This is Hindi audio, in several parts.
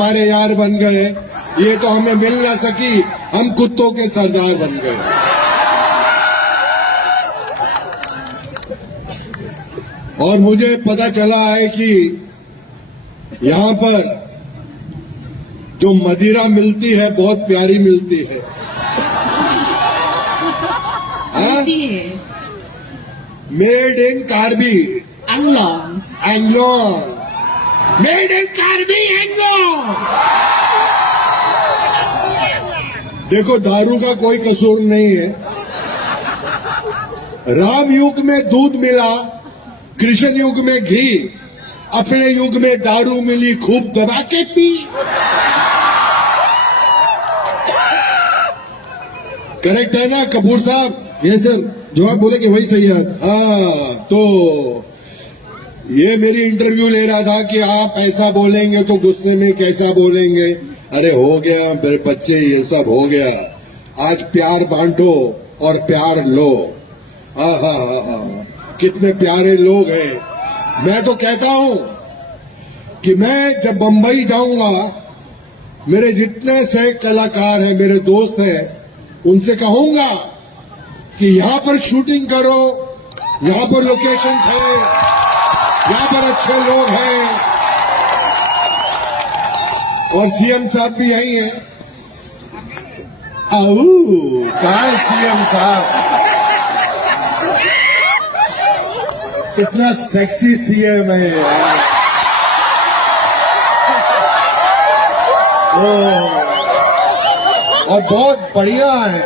हमारे यार बन गए, ये तो हमें मिल ना सकी, हम कुत्तों के सरदार बन गए। और मुझे पता चला है कि यहां पर जो मदिरा मिलती है बहुत प्यारी मिलती है। Made in Karbi Anglong, made in Karbi Anglong. देखो, दारू का कोई कसूर नहीं है। राम युग में दूध मिला, कृष्ण युग में घी, अपने युग में दारू मिली, खूब दबा के पी। करेक्ट है ना कपूर साहब? ये सर, जो आप बोले कि वही सही है। हाँ, तो ये मेरी इंटरव्यू ले रहा था कि आप ऐसा बोलेंगे तो गुस्से में कैसा बोलेंगे। अरे हो गया मेरे बच्चे, ये सब हो गया। आज प्यार बांटो और प्यार लो। कितने प्यारे लोग हैं। मैं तो कहता हूं कि मैं जब बंबई जाऊंगा, मेरे जितने से कलाकार हैं, मेरे दोस्त हैं, उनसे कहूंगा कि यहां पर शूटिंग करो, यहां पर लोकेशंस है, यहां पर अच्छे लोग हैं। और सीएम साहब भी यही हैं। कहा है सीएम साहब? कितना सेक्सी सीएम है यार। और बहुत बढ़िया है,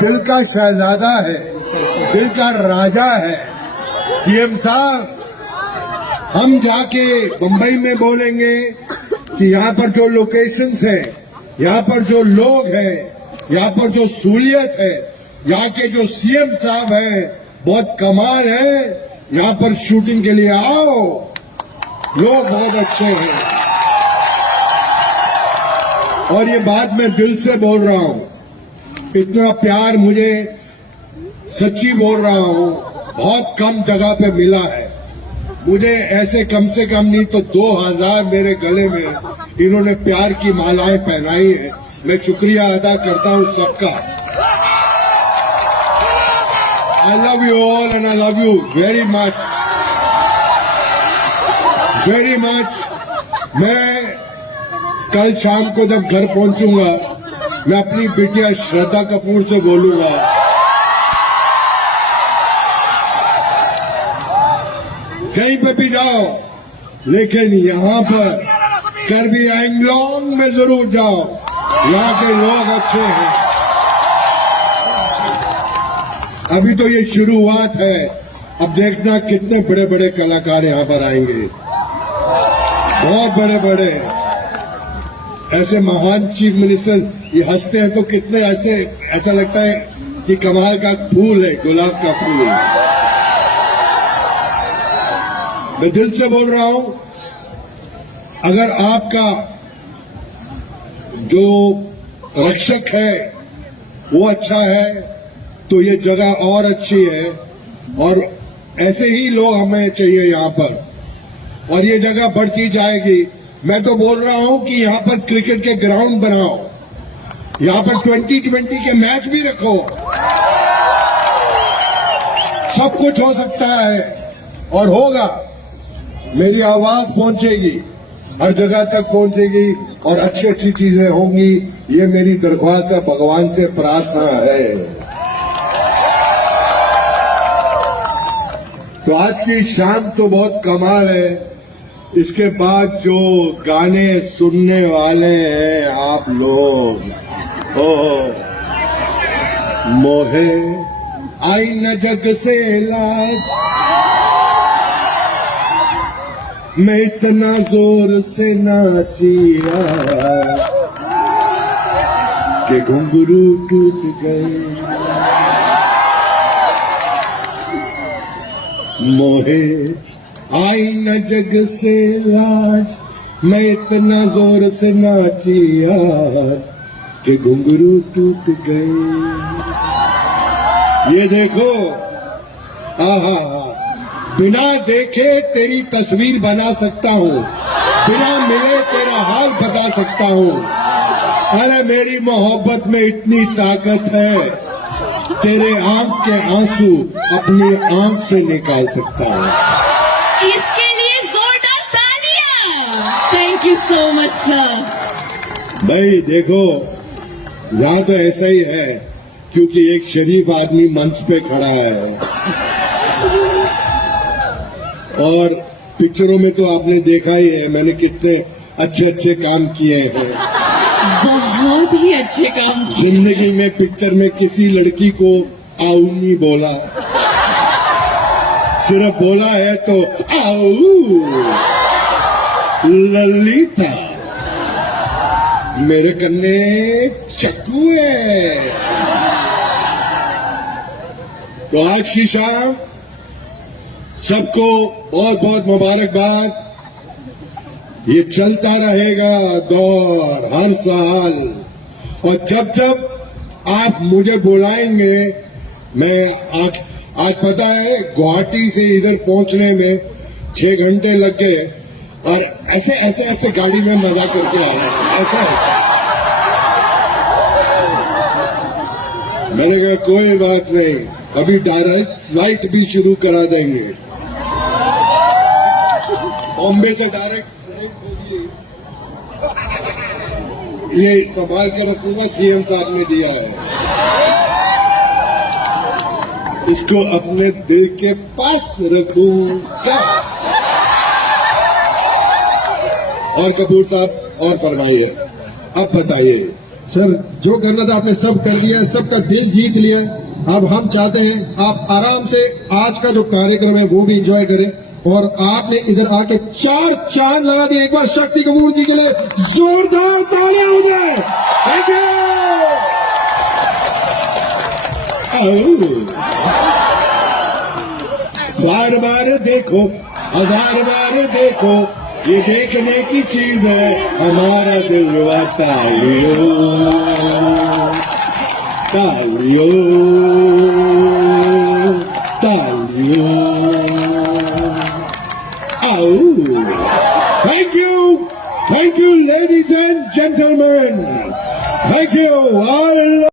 दिल का शहजादा है, दिल का राजा है सीएम साहब। हम जाके बंबई में बोलेंगे कि यहाँ पर जो लोकेशंस हैं, यहाँ पर जो लोग हैं, यहाँ पर जो सहूलियत है, यहाँ के जो सीएम साहब हैं बहुत कमाल है, यहाँ पर शूटिंग के लिए आओ, लोग बहुत अच्छे हैं। और ये बात मैं दिल से बोल रहा हूं, इतना प्यार मुझे सच्ची बोल रहा हूं, बहुत कम जगह पे मिला है मुझे। ऐसे कम से कम नहीं तो 2000 मेरे गले में इन्होंने प्यार की मालाएं पहनाई है। मैं शुक्रिया अदा करता हूं सबका। I love you all and I love you very much, very much. मैं कल शाम को जब घर पहुंचूंगा, मैं अपनी बिटिया श्रद्धा कपूर से बोलूंगा, कहीं पे भी जाओ, लेकिन यहाँ पर कार्बी एंग्लोंग में जरूर जाओ, यहाँ के लोग अच्छे हैं। अभी तो ये शुरुआत है, अब देखना कितने बड़े बड़े कलाकार यहाँ पर आएंगे, बहुत बड़े बड़े। ऐसे महान चीफ मिनिस्टर ये हंसते हैं तो कितने ऐसा लगता है कि कमाल का फूल है, गुलाब का फूल। मैं दिल से बोल रहा हूं, अगर आपका जो रक्षक है वो अच्छा है तो ये जगह और अच्छी है। और ऐसे ही लोग हमें चाहिए यहाँ पर, और ये जगह बढ़ती जाएगी। मैं तो बोल रहा हूं कि यहाँ पर क्रिकेट के ग्राउंड बनाओ, यहाँ पर 2020 के मैच भी रखो। सब कुछ हो सकता है और होगा। मेरी आवाज पहुंचेगी, हर जगह तक पहुंचेगी और अच्छी अच्छी चीजें होंगी। ये मेरी दरख्वास्त है, भगवान से प्रार्थना है। तो आज की शाम तो बहुत कमाल है। इसके बाद जो गाने सुनने वाले हैं आप लोग, मोहे आई न जग से लाज, मैं इतना जोर से नाचिया कि घुंघरू टूट गए। मोहे आई न जग से लाज, मैं इतना जोर से नाचिया कि घुंघरू टूट गए। ये देखो, आहा, बिना देखे तेरी तस्वीर बना सकता हूँ, बिना मिले तेरा हाल बता सकता हूँ। अरे मेरी मोहब्बत में इतनी ताकत है, तेरे आंख के आंसू अपनी आंख से निकाल सकता हूँ। इसके लिए जोरदार तालियां। Thank you so much sir. भाई देखो, यहाँ तो ऐसा ही है क्योंकि एक शरीफ आदमी मंच पे खड़ा है, और पिक्चरों में तो आपने देखा ही है मैंने कितने अच्छे अच्छे काम किए हैं। बहुत ही अच्छे काम किए। जिंदगी में पिक्चर में किसी लड़की को आऊ नहीं बोला, सिर्फ बोला है तो आऊ ललिता मेरे कन्ने चक्कू है। तो आज की शाम सबको बहुत बहुत मुबारकबाद। ये चलता रहेगा दौर हर साल, और जब जब आप मुझे बुलाएंगे, मैं आज पता है गुवाहाटी से इधर पहुंचने में 6 घंटे लग गए, और ऐसे ऐसे ऐसे गाड़ी में मजा करके आ रहा हूं, ऐसा ऐसा। मैंने कहा कोई बात नहीं, अभी डायरेक्ट फ्लाइट भी शुरू करा देंगे, बॉम्बे से डायरेक्ट फ्लाइट होगी। ये संभाल कर रखूंगा, सीएम साहब ने दिया है, इसको अपने दिल के पास रखूं क्या? और कपूर साहब और फरमाइए, अब बताइए। सर, जो करना था आपने सब कर लिया, सबका दिल जीत लिया। अब हम चाहते हैं आप आराम से आज का जो कार्यक्रम है वो भी एंजॉय करें, और आपने इधर आके 4 चांद लगा दिए। एक बार शक्ति कपूर जी के लिए जोरदार तालियां हो जाए। Thank you. बार बार देखो, 1000 बार देखो, ये देखने की चीज है, हमारा दिलवा तालियों तालियों तालियों। Thank you ladies and gentlemen, thank you all.